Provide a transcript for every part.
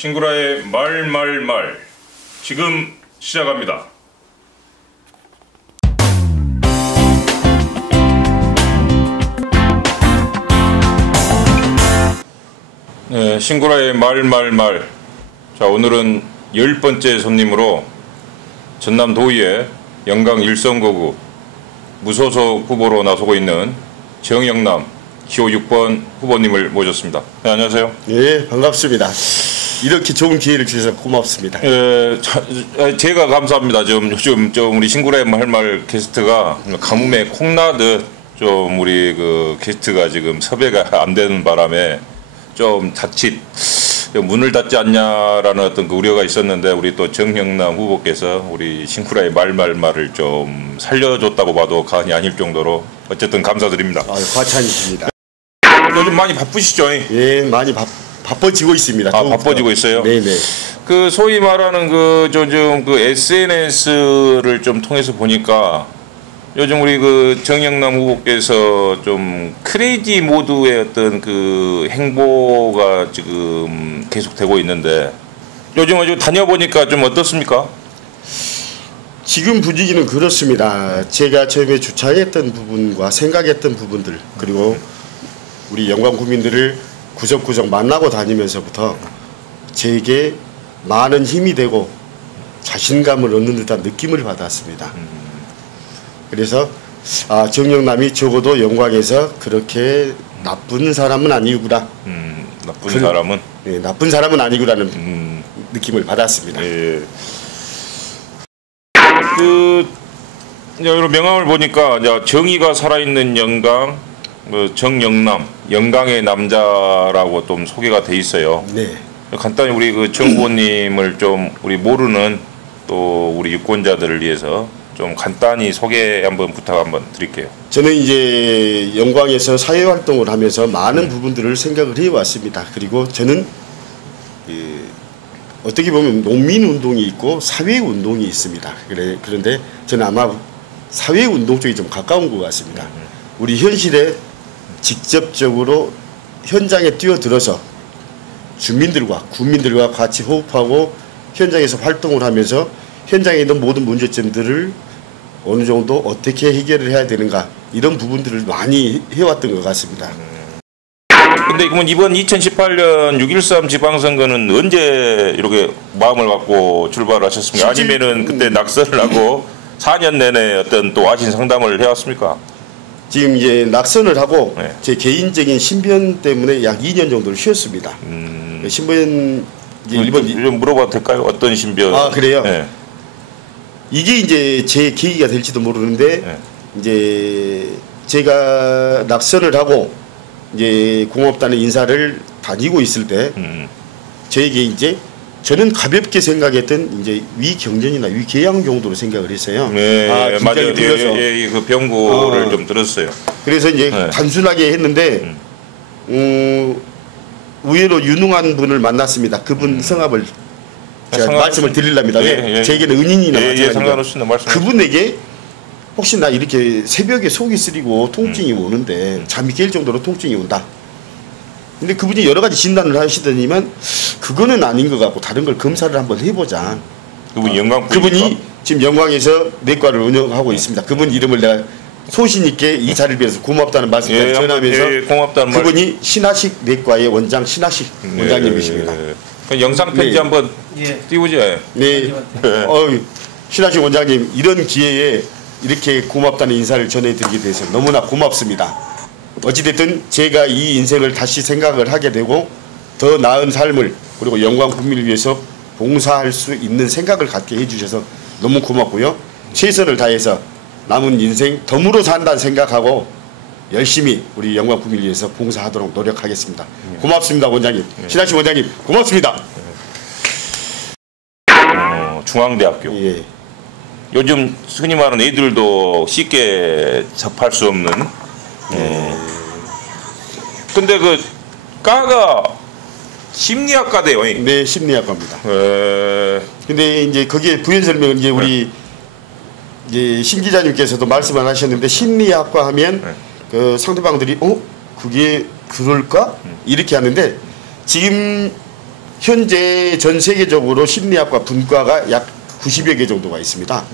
싱구라의 말말말 지금 시작합니다. 네, 싱구라의 말말말. 자, 오늘은 열 번째 손님으로 전남 도의회 영강 일성거구 무소속 후보로 나서고 있는 정영남 기호 6번 후보님을 모셨습니다. 네, 안녕하세요. 예, 반갑습니다. 이렇게 좋은 기회를 주셔서 고맙습니다. 예, 자, 아, 제가 감사합니다. 좀 요즘 좀 우리 싱구라의 말말 게스트가 가뭄에 콩나듯 좀 우리 그 게스트가 지금 섭외가 안 되는 바람에 좀 자칫 문을 닫지 않냐라는 어떤 그 우려가 있었는데 우리 또 정형남 후보께서 우리 싱구라의 말말말을 좀 살려줬다고 봐도 과언이 아닐 정도로 어쨌든 감사드립니다. 아, 과찬입니다. 요즘 많이 바쁘시죠? 예, 많이 바, 바빠지고 있습니다. 아. 바빠지고 있어요? 네, 네. 그 소위 말하는 그 요즘 그 SNS를 좀 통해서 보니까 요즘 우리 그 정영남 후보께서 좀 크레이지 모드의 어떤 그 행보가 지금 계속되고 있는데 요즘 어디 다녀보니까 좀 어떻습니까? 지금 분위기는 그렇습니다. 제가 처음에 주창했던 부분과 생각했던 부분들 그리고 우리 영광 국민들을 구석구석 만나고 다니면서부터 제게 많은 힘이 되고 자신감을 얻는 듯한 느낌을 받았습니다. 그래서 아, 정영남이 적어도 영광에서 그렇게 나쁜 사람은 아니구나. 음, 나쁜 그래. 사람은 예, 나쁜 사람은 아니구라는 음, 느낌을 받았습니다. 예. 그 이런 명함을 보니까 이제 정의가 살아있는 영강, 뭐 정영남, 영강의 남자라고 좀 소개가 돼 있어요. 네. 간단히 우리 그 정부님을 좀 우리 모르는 또 우리 유권자들을 위해서 좀 간단히 소개 한번 부탁 한번 드릴게요. 저는 이제 영광에서 사회 활동을 하면서 많은 부분들을 생각을 해왔습니다. 그리고 저는 그 어떻게 보면 농민 운동이 있고 사회 운동이 있습니다. 그래 그런데 저는 아마 사회 운동 쪽이 좀 가까운 것 같습니다. 우리 현실에 직접적으로 현장에 뛰어들어서 주민들과 국민들과 같이 호흡하고 현장에서 활동을 하면서 현장에 있는 모든 문제점들을 어느 정도 어떻게 해결을 해야 되는가 이런 부분들을 많이 해왔던 것 같습니다. 근데 그러면 이번 2018년 6.13 지방선거는 언제 이렇게 마음을 갖고 출발하셨습니까? 실질- 아니면은 그때 낙선을 하고 4년 내내 어떤 또 와신 상담을 해왔습니까? 지금 이제 낙선을 하고 네. 제 개인적인 신변 때문에 약 2년 정도를 쉬었습니다. 음, 신변 이제 좀, 일본 좀 물어봐도 될까요? 어떤 신변? 아, 그래요? 네. 이게 이제 제 계기가 될지도 모르는데 네. 이제 제가 낙선을 하고 이제 공업단의 인사를 다니고 있을 때 음, 저에게 이제 저는 가볍게 생각했던 이제 위경련이나 위궤양 정도로 생각을 했어요. 네, 아, 맞아요. 예, 풀려서. 예, 예, 그 병고를 어. 좀 들었어요. 그래서 이제 네. 단순하게 했는데 음, 의외로 유능한 분을 만났습니다. 그분 성함을 제가 상관- 말씀을 드리려합니다. 예, 네, 예. 제게는 은인이나 예, 예. 상관없습니다. 말씀. 그분에게 혹시 나 이렇게 새벽에 속이 쓰리고 음. 통증이 오는데 잠이 깰 정도로 통증이 온다. 근데 그분이 여러 가지 진단을 하시더니만 그거는 아닌 것 같고 다른 걸 검사를 한번 해보자. 그분 영광 그분이 지금 영광에서 내과를 운영하고 있습니다. 그분 이름을 내가 소신 있게 이 자리를 빌어서 고맙다는 말씀을 예, 전하면서 예, 고맙다는 말. 그분이 신하식 내과의 원장 신하식 원장님이십니다. 예, 예. 그 영상 편지 네. 한번 예. 띄우죠. 예. 네, 어, 신하식 원장님 이런 기회에 이렇게 고맙다는 인사를 전해드리게 돼서 너무나 고맙습니다. 어찌됐든 제가 이 인생을 다시 생각을 하게 되고 더 나은 삶을 그리고 영광 국민을 위해서 봉사할 수 있는 생각을 갖게 해주셔서 너무 고맙고요. 최선을 다해서 남은 인생 덤으로 산다는 생각하고 열심히 우리 영광 국민을 위해서 봉사하도록 노력하겠습니다. 고맙습니다 원장님. 신하식 원장님 고맙습니다. 어, 중앙대학교. 예. 요즘 흔히 말하는 애들도 쉽게 접할 수 없는. 어. 근데 그 과가 심리학과대요. 네, 심리학과입니다. 에, 근데 이제 거기에 부연 설명은 이제 우리 이제 신 기자님께서도 말씀을 하셨는데 심리학과 하면 네. 그 상대방들이 어 그게 그럴까 이렇게 하는데 지금 현재 전 세계적으로 심리학과 분과가 약 90여 개 정도가 있습니다.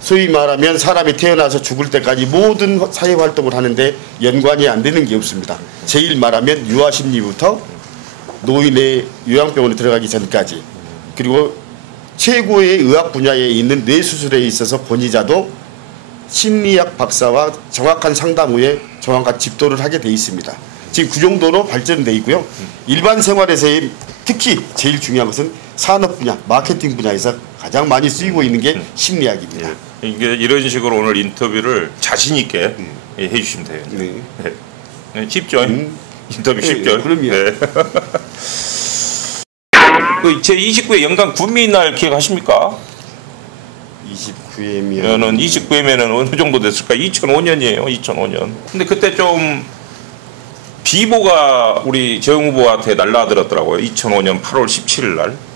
소위 말하면 사람이 태어나서 죽을 때까지 모든 사회 활동을 하는데 연관이 안 되는 게 없습니다. 제일 말하면 유아 심리부터 노인의 요양병원에 들어가기 전까지 그리고 최고의 의학 분야에 있는 뇌 수술에 있어서 권위자도 심리학 박사와 정확한 상담 후에 정확한 집도를 하게 돼 있습니다. 지금 그 정도로 발전돼 있고요. 일반 생활에서의 특히 제일 중요한 것은 산업 분야, 마케팅 분야에서 가장 많이 쓰이고 있는 게 심리학입니다. 이게 이런 식으로 오늘 인터뷰를 자신 있게 예, 해주시면 돼요. 네. 네. 네, 쉽죠? 인터뷰 네, 쉽죠? 그럼요. 네. 그 제29회 연간 군민날 기억하십니까? 29회면 저는 29회면은 어느 정도 됐을까? 2005년이에요. 2005년. 근데 그때 좀 비보가 우리 정 후보한테 날라들었더라고요. 2005년 8월 17일 날.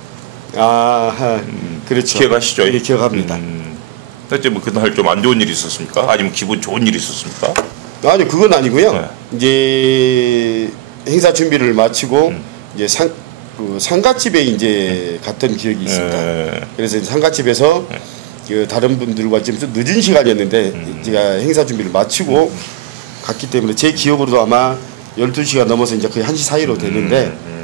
아, 하, 그렇죠. 기억하시죠? 예, 기억합니다. 음. 그때 뭐 그날 좀 안 좋은 일이 있었습니까? 아니면 기분 좋은 일이 있었습니까? 아니 그건 아니고요. 네. 이제 행사 준비를 마치고 음. 이제 상 그 상가집에 이제 갔던 기억이 있습니다. 예. 그래서 상가집에서 그 다른 분들과 지금 좀 늦은 시간이었는데 음. 제가 행사 준비를 마치고 갔기 때문에 제 기억으로도 아마 12시가 넘어서 이제 거의 1시 사이로 됐는데 음.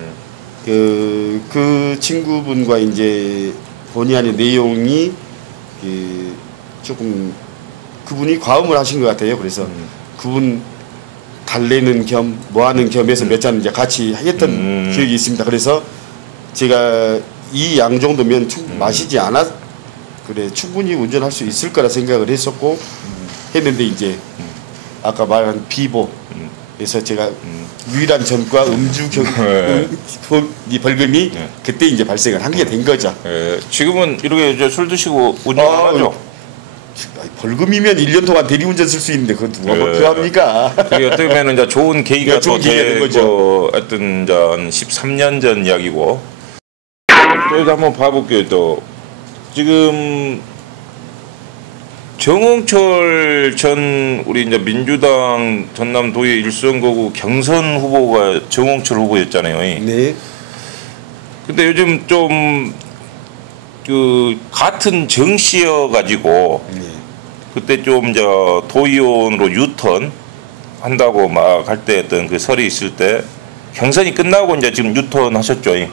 그, 그 친구분과 이제 본의 아닌 내용이 그 조금 그분이 과음을 하신 것 같아요. 그래서 음. 그분 달래는 겸 뭐하는 겸해서 몇 잔 이제 같이 했던 음. 기억이 있습니다. 그래서 제가 이 양 정도면 음. 충 마시지 않아 그래 충분히 운전할 수 있을 거라 생각을 했었고 했는데 이제 아까 말한 비보 그래서 제가 유일한 전과 음주 경 네. 음, 이 벌금이 네. 그때 이제 발생을 한 게 된 거죠. 예, 지금은 이렇게 이제 술 드시고 운전 안 아, 하죠? 아이, 벌금이면 1년 동안 대리운전 쓸 수 있는데 그건 누가 네. 뭐 필요합니까? 그게 어떻게 보면 이제 좋은 계기가 네, 좋은 또 되고 거죠. 하여튼 이제 한 13년 전 이야기고 또 한번 봐볼게요 또 지금 정홍철 전 우리 이제 민주당 전남도의 일선거구 경선 후보가 정홍철 후보였잖아요. 네. 근데 요즘 좀 그 같은 정씨여 가지고 네. 그때 좀 저 도의원으로 유턴 한다고 막 할때 어떤 그 설이 있을 때 경선이 끝나고 이제 지금 유턴 하셨죠. 예.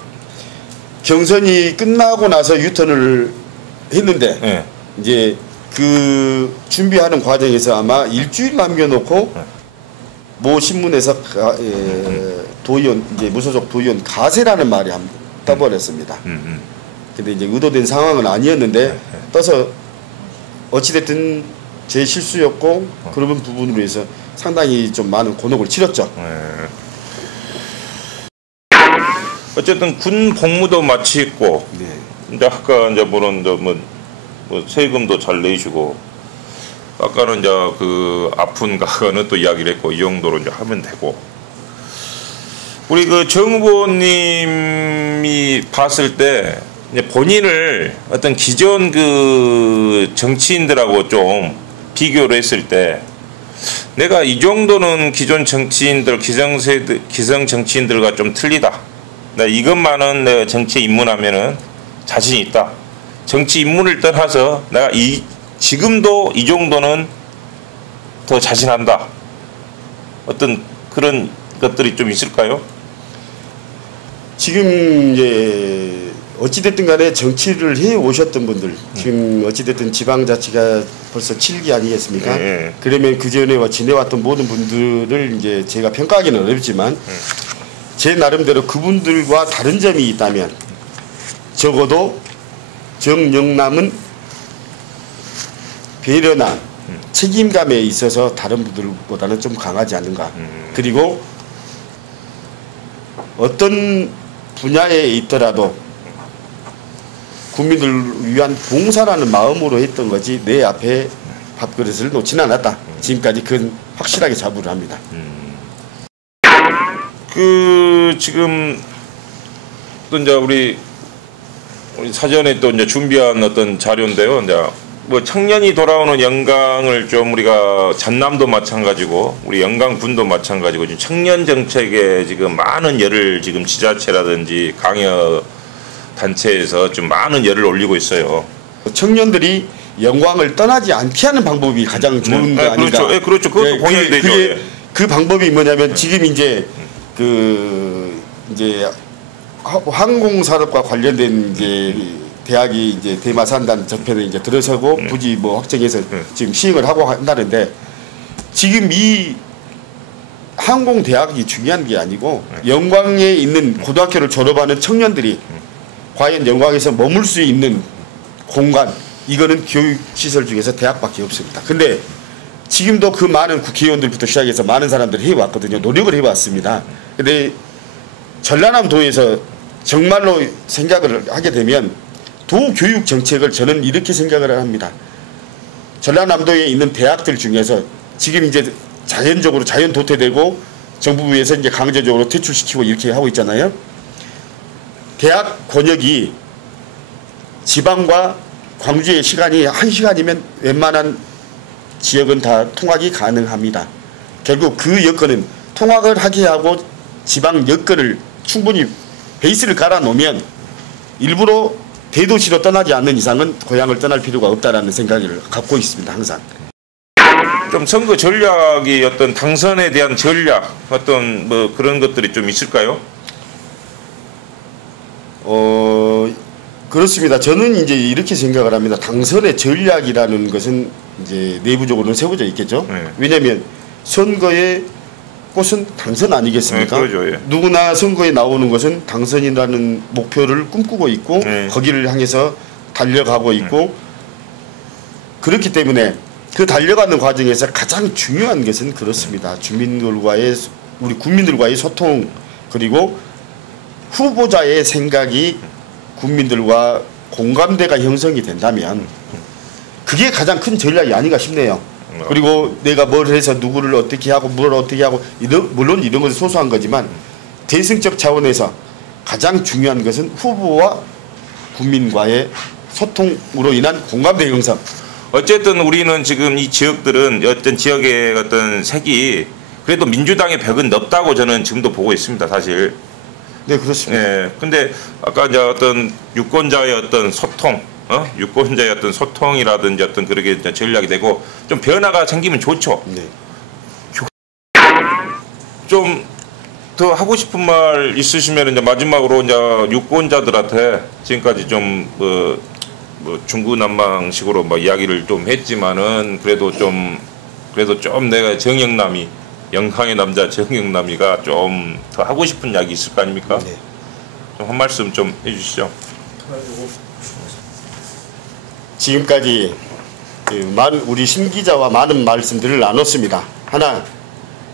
경선이 끝나고 나서 유턴을 했는데 예. 이제 그 준비하는 과정에서 아마 일주일 남겨놓고 네. 모 신문에서 가, 에, 도의원 이제 무소속 도의원 가세라는 말이 한번 떠버렸습니다. 음, 음. 근데 이제 의도된 상황은 아니었는데 떠서 어찌됐든 제 실수였고 그런 부분으로 해서 상당히 좀 많은 곤혹을 치렀죠. 예. 어쨌든 군 복무도 마치고 네. 이제 아까 이제 이제 뭐, 뭐 세금도 잘 내시고 아까는 이제 그 아픈 가거는 또 이야기를 했고 이 정도로 이제 하면 되고 우리 그정 후보님이 봤을 때 본인을 어떤 기존 그 정치인들하고 좀 비교를 했을 때 내가 이 정도는 기존 정치인들 기성세대 기성 정치인들과 좀 틀리다. 나 이것만은 내가 정치에 입문하면은 자신 있다. 정치 입문을 떠나서 내가 이 지금도 이 정도는 더 자신한다. 어떤 그런 것들이 좀 있을까요? 지금 이제 어찌됐든 간에 정치를 해 오셨던 분들 지금 어찌됐든 지방자치가 벌써 7기 아니겠습니까? 예. 그러면 그 전에 지내왔던 모든 분들을 이제 제가 평가하기는 어렵지만 제 나름대로 그분들과 다른 점이 있다면 적어도 정영남은 배려나 책임감에 있어서 다른 분들보다는 좀 강하지 않는가. 그리고 어떤 분야에 있더라도 국민들을 위한 봉사라는 마음으로 했던 거지 내 앞에 밥그릇을 놓지는 않았다. 지금까지 그건 확실하게 자부를 합니다. 그 지금 또 이제 우리 우리 사전에 또 이제 준비한 어떤 자료인데요. 이제 뭐 청년이 돌아오는 영광을 좀 우리가 전남도 마찬가지고 우리 영광군도 마찬가지고 지금 청년 정책에 지금 많은 열을 지금 지자체라든지 강여 단체에서 좀 많은 열을 올리고 있어요. 청년들이 영광을 떠나지 않게 하는 방법이 가장 좋은 네, 거 아닌가? 그렇죠. 예, 그렇죠. 그것도 공약이 그게, 되죠. 그게 예. 그 방법이 뭐냐면 지금 이제 그 이제 하- 항공산업과 관련된 이제 대학이 이제 대마산단 저편에 이제 들어서고 네. 부지 뭐 확정해서 지금 시행을 하고 한다는데 지금 이 항공 대학이 중요한 게 아니고 네. 영광에 있는 고등학교를 졸업하는 청년들이 과연 영광에서 머물 수 있는 공간 이거는 교육 시설 중에서 대학밖에 없습니다. 근데 지금도 그 많은 국회의원들부터 시작해서 많은 사람들이 해왔거든요. 노력을 해왔습니다. 근데 전라남도에서 정말로 생각을 하게 되면 도 교육 정책을 저는 이렇게 생각을 합니다. 전라남도에 있는 대학들 중에서 지금 이제 자연적으로 자연 도태되고 정부에서 이제 강제적으로 퇴출시키고 이렇게 하고 있잖아요. 대학 권역이 지방과 광주의 시간이 한 시간이면 웬만한 지역은 다 통학이 가능합니다. 결국 그 여건은 통학을 하게 하고 지방 여건을 충분히 베이스를 깔아 놓으면 일부러 대도시로 떠나지 않는 이상은 고향을 떠날 필요가 없다라는 생각을 갖고 있습니다. 항상. 좀 선거 전략이 어떤 당선에 대한 전략 어떤 뭐 그런 것들이 좀 있을까요? 어 그렇습니다. 저는 이제 이렇게 생각을 합니다. 당선의 전략이라는 것은 이제 내부적으로는 세워져 있겠죠. 네. 왜냐하면 선거의 꽃은 당선 아니겠습니까? 네, 그러죠, 예. 누구나 선거에 나오는 것은 당선이라는 목표를 꿈꾸고 있고 네. 거기를 향해서 달려가고 있고 그렇기 때문에 그 달려가는 과정에서 가장 중요한 것은 그렇습니다. 주민들과의 우리 국민들과의 소통 그리고 후보자의 생각이 국민들과 공감대가 형성이 된다면 그게 가장 큰 전략이 아닌가 싶네요. 그리고 내가 뭘 해서 누구를 어떻게 하고 뭘 어떻게 하고 이런 물론 이런 것은 소소한 거지만 대승적 차원에서 가장 중요한 것은 후보와 국민과의 소통으로 인한 공감대 형성. 어쨌든 우리는 지금 이 지역들은 어떤 지역의 어떤 색이 그래도 민주당의 벽은 넓다고 저는 지금도 보고 있습니다. 사실. 네 그렇습니다. 예. 근데 아까 이제 어떤 유권자의 어떤 소통, 어? 유권자의 어떤 소통이라든지 어떤 그렇게 이제 전략이 되고 좀 변화가 생기면 좋죠. 네. 좀 더 하고 싶은 말 있으시면 이제 마지막으로 이제 유권자들한테 지금까지 좀뭐 뭐 중구난방식으로 뭐 이야기를 좀 했지만은 그래도 좀 그래도 좀 내가 정영남이 영광의 남자 정영남이가 좀 더 하고 싶은 이야기 있을 거 아닙니까? 네. 좀 한 말씀 좀 해주시죠. 지금까지 그 우리 신 기자와 많은 말씀들을 나눴습니다. 하나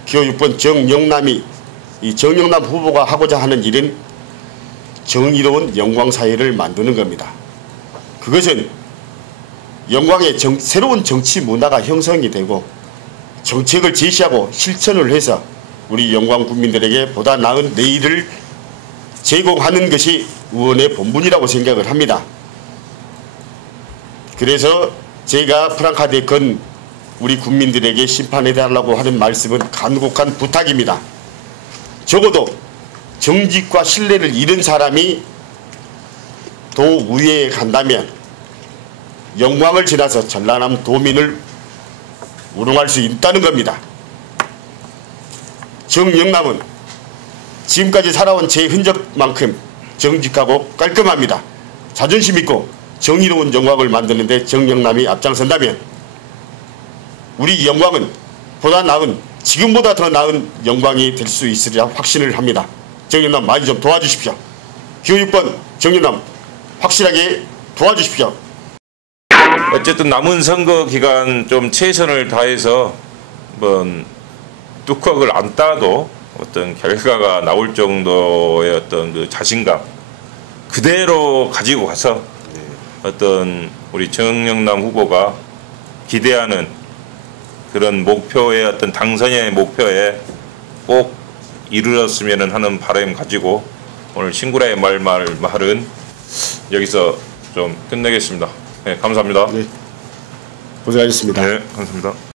기호 6번 정영남이 이 정영남 후보가 하고자 하는 일은 정의로운 영광 사회를 만드는 겁니다. 그것은 영광의 정- 새로운 정치 문화가 형성이 되고 정책을 제시하고 실천을 해서 우리 영광 국민들에게 보다 나은 내일을 제공하는 것이 의원의 본분이라고 생각을 합니다. 그래서 제가 프랑카드에 건 우리 국민들에게 심판해달라고 하는 말씀은 간곡한 부탁입니다. 적어도 정직과 신뢰를 잃은 사람이 도의회에 간다면 영광을 지나서 전라남 도민을 우롱할 수 있다는 겁니다. 정영남은 지금까지 살아온 제 흔적만큼 정직하고 깔끔합니다. 자존심 있고 정의로운 영광을 만드는데 정영남이 앞장선다면 우리 영광은 보다 나은 지금보다 더 나은 영광이 될 수 있으리라 확신을 합니다. 정영남 많이 좀 도와주십시오. 교육번 정영남 확실하게 도와주십시오. 어쨌든 남은 선거 기간 좀 최선을 다해서 뭐 뚜껑을 안 따도 어떤 결과가 나올 정도의 어떤 그 자신감 그대로 가지고 가서 어떤 우리 정영남 후보가 기대하는 그런 목표의 어떤 당선의 목표에 꼭 이르렀으면 하는 바람 가지고 오늘 신구라의 말 말 말은 여기서 좀 끝내겠습니다. 네, 감사합니다. 네. 고생하셨습니다. 네, 감사합니다.